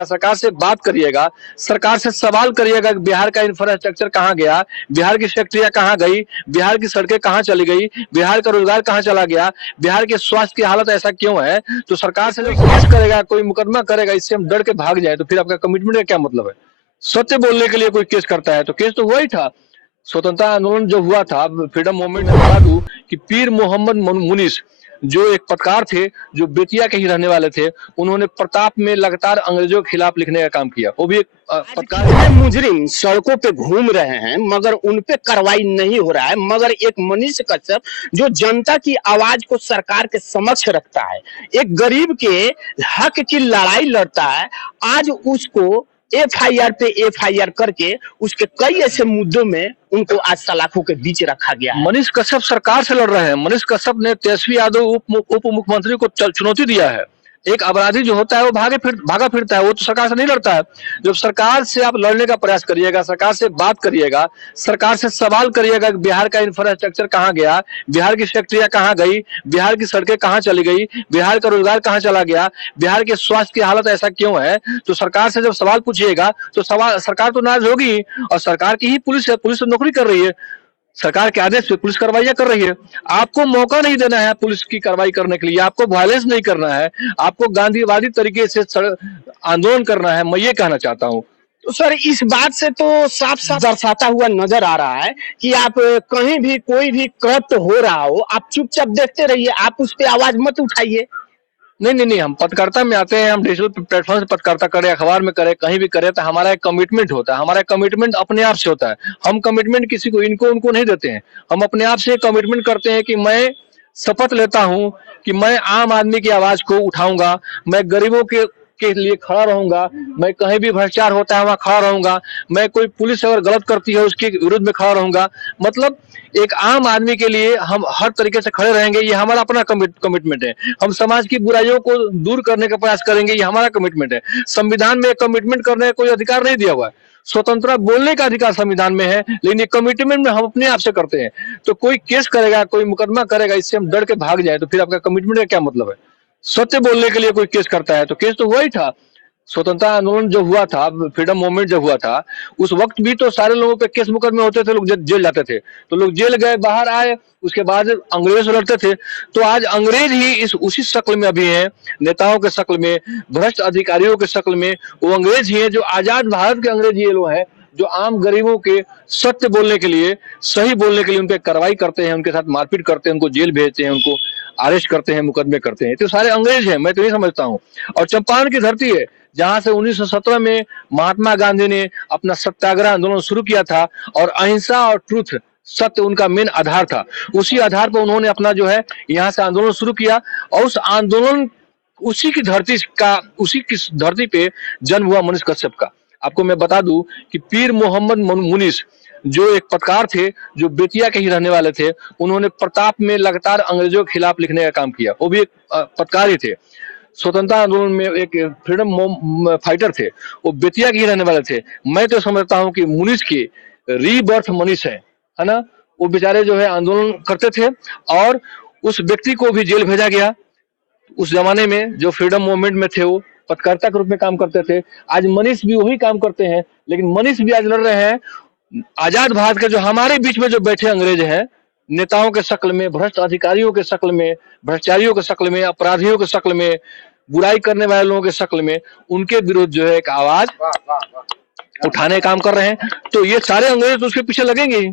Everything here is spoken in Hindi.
सरकार से बात करिएगा, सरकार से सवाल करिएगा कि बिहार का इंफ्रास्ट्रक्चर कहाँ गया, बिहार की फैक्ट्रियां कहाँ गई, बिहार की सड़कें कहाँ चली गई, बिहार का रोजगार कहाँ चला गया, बिहार के स्वास्थ्य की हालत ऐसा क्यों है। तो सरकार से जो केस करेगा, कोई मुकदमा करेगा, इससे हम डर के भाग जाए तो फिर आपका कमिटमेंट का क्या मतलब है। सत्य बोलने के लिए कोई केस करता है तो केस तो हुआ ही था। स्वतंत्रता आंदोलन जो हुआ था, फ्रीडम मूवमेंट में बता दूं कि पीर मोहम्मद मुनीस जो एक पत्रकार थे, जो बेतिया के ही रहने वाले थे, उन्होंने प्रताप में लगातार अंग्रेजों के खिलाफ लिखने का काम किया। वो भी एक पत्रकार। कितने मुजरिम सड़कों पे घूम रहे हैं मगर उन पे कार्रवाई नहीं हो रहा है, मगर एक मनीष कश्यप जो जनता की आवाज को सरकार के समक्ष रखता है, एक गरीब के हक की लड़ाई लड़ता है, आज उसको एफआईआर पे एफआईआर करके उसके कई ऐसे मुद्दों में उनको आज सलाखों के बीच रखा गया है। मनीष कश्यप सरकार से लड़ रहे हैं। मनीष कश्यप ने तेजस्वी यादव उप मुख्यमंत्री को चुनौती दिया है। एक अपराधी जो होता है वो भागा फिरता है, वो तो सरकार से नहीं लड़ता है। जब सरकार से आप लड़ने का प्रयास करिएगा, सरकार से बात करिएगा, सरकार से सवाल करिएगा कि बिहार का इंफ्रास्ट्रक्चर कहाँ गया, बिहार की फैक्ट्रियां कहाँ गई, बिहार की सड़कें कहाँ चली गई, बिहार का रोजगार कहाँ चला गया, बिहार के स्वास्थ्य की हालत ऐसा क्यों है। तो सरकार से जब सवाल पूछिएगा तो सरकार तो नाराज होगी। और सरकार की ही पुलिस है, पुलिस तो नौकरी कर रही है, सरकार के आदेश पे पुलिस कार्रवाई कर रही है। आपको मौका नहीं देना है पुलिस की कार्रवाई करने के लिए, आपको वायलेंस नहीं करना है, आपको गांधीवादी तरीके से आंदोलन करना है। मैं ये कहना चाहता हूँ। तो सर इस बात से तो साफ साफ दर्शाता हुआ नजर आ रहा है कि आप कहीं भी कोई भी कृत्य हो रहा हो, आप चुपचाप देखते रहिए, आप उस पर आवाज मत उठाइए। नहीं, हम पत्रकारिता में आते हैं, हम डिजिटल प्लेटफॉर्म से पत्रकारिता करें, अखबार में करें, कहीं भी करें, तो हमारा एक कमिटमेंट होता है। हमारा कमिटमेंट अपने आप से होता है। हम कमिटमेंट किसी को इनको उनको नहीं देते हैं। हम अपने आप से कमिटमेंट करते हैं कि मैं शपथ लेता हूं कि मैं आम आदमी की आवाज को उठाऊंगा, मैं गरीबों के लिए खड़ा रहूंगा, मैं कहीं भी भ्रष्टाचार होता है वहां खड़ा रहूंगा, मैं कोई पुलिस अगर गलत करती है उसके विरुद्ध में खड़ा रहूंगा। मतलब एक आम आदमी के लिए हम हर तरीके से खड़े रहेंगे, ये हमारा अपना कमिटमेंट है। हम समाज की बुराइयों को दूर करने का प्रयास करेंगे, ये हमारा कमिटमेंट है। संविधान में कमिटमेंट करने का कोई अधिकार नहीं दिया हुआ है। स्वतंत्रता बोलने का अधिकार संविधान में है, लेकिन ये कमिटमेंट में हम अपने आप से करते हैं। तो कोई केस करेगा, कोई मुकदमा करेगा, इससे हम डर के भाग जाए तो फिर आपका कमिटमेंट का क्या मतलब है। सत्य बोलने के लिए कोई केस करता है तो केस तो हुआ ही था। स्वतंत्रता आंदोलन जो हुआ था, फ्रीडम मूवमेंट जब हुआ था, उस वक्त भी तो सारे लोगों पे केस मुकदमे होते थे, लोग जेल जाते थे, तो लोग जेल गए, बाहर आए, उसके बाद अंग्रेजों से लड़ते थे। तो आज अंग्रेज ही इस उसी शक्ल में अभी हैं, नेताओं के शक्ल में, भ्रष्ट अधिकारियों के शक्ल में। वो अंग्रेज ही हैं जो आजाद भारत के अंग्रेज ये लोग हैं, जो आम गरीबों के सत्य बोलने के लिए, सही बोलने के लिए उन पर कार्रवाई करते हैं, उनके साथ मारपीट करते हैं, उनको जेल भेजते हैं, उनको अरेस्ट करते हैं, मुकदमे करते हैं। तो सारे अंग्रेज हैं, मैं तो नहीं समझता हूँ। और चंपारण की धरती है जहां से 1917 में महात्मा गांधी ने अपना सत्याग्रह आंदोलन शुरू किया था, और अहिंसा और ट्रुथ, सत्य उनका मेन आधार था। उसी आधार पर उन्होंने अपना जो है यहाँ से आंदोलन शुरू किया, और उस आंदोलन उसी की धरती पे जन्म हुआ मनीष कश्यप का। आपको मैं बता दूं कि पीर मोहम्मद मुनीस जो एक पत्रकार थे, जो बेतिया के ही रहने वाले थे, उन्होंने प्रताप में लगातार अंग्रेजों के खिलाफ लिखने का काम किया। वो भी एक पत्रकार ही थे, स्वतंत्रता आंदोलन में एक फ्रीडम फाइटर थे, वो बेतिया के ही रहने वाले थे। मैं तो समझता हूँ कि मुनीस की रीबर्थ मनीष है ना। वो बेचारे जो है आंदोलन करते थे, और उस व्यक्ति को भी जेल भेजा गया। उस जमाने में जो फ्रीडम मूवमेंट में थे, वो पत्रकारिता के रूप में काम करते थे। आज मनीष भी वही काम करते हैं, लेकिन मनीष भी आज लड़ रहे हैं आजाद भारत के, जो हमारे बीच में जो बैठे अंग्रेज हैं, नेताओं के शक्ल में, भ्रष्ट अधिकारियों के शक्ल में, भ्रष्टाचारियों के शक्ल में, अपराधियों के शक्ल में, बुराई करने वाले लोगों के शक्ल में, उनके विरुद्ध जो है एक आवाज उठाने का काम कर रहे हैं। तो ये सारे अंग्रेज तो उसके पीछे लगेंगे ही।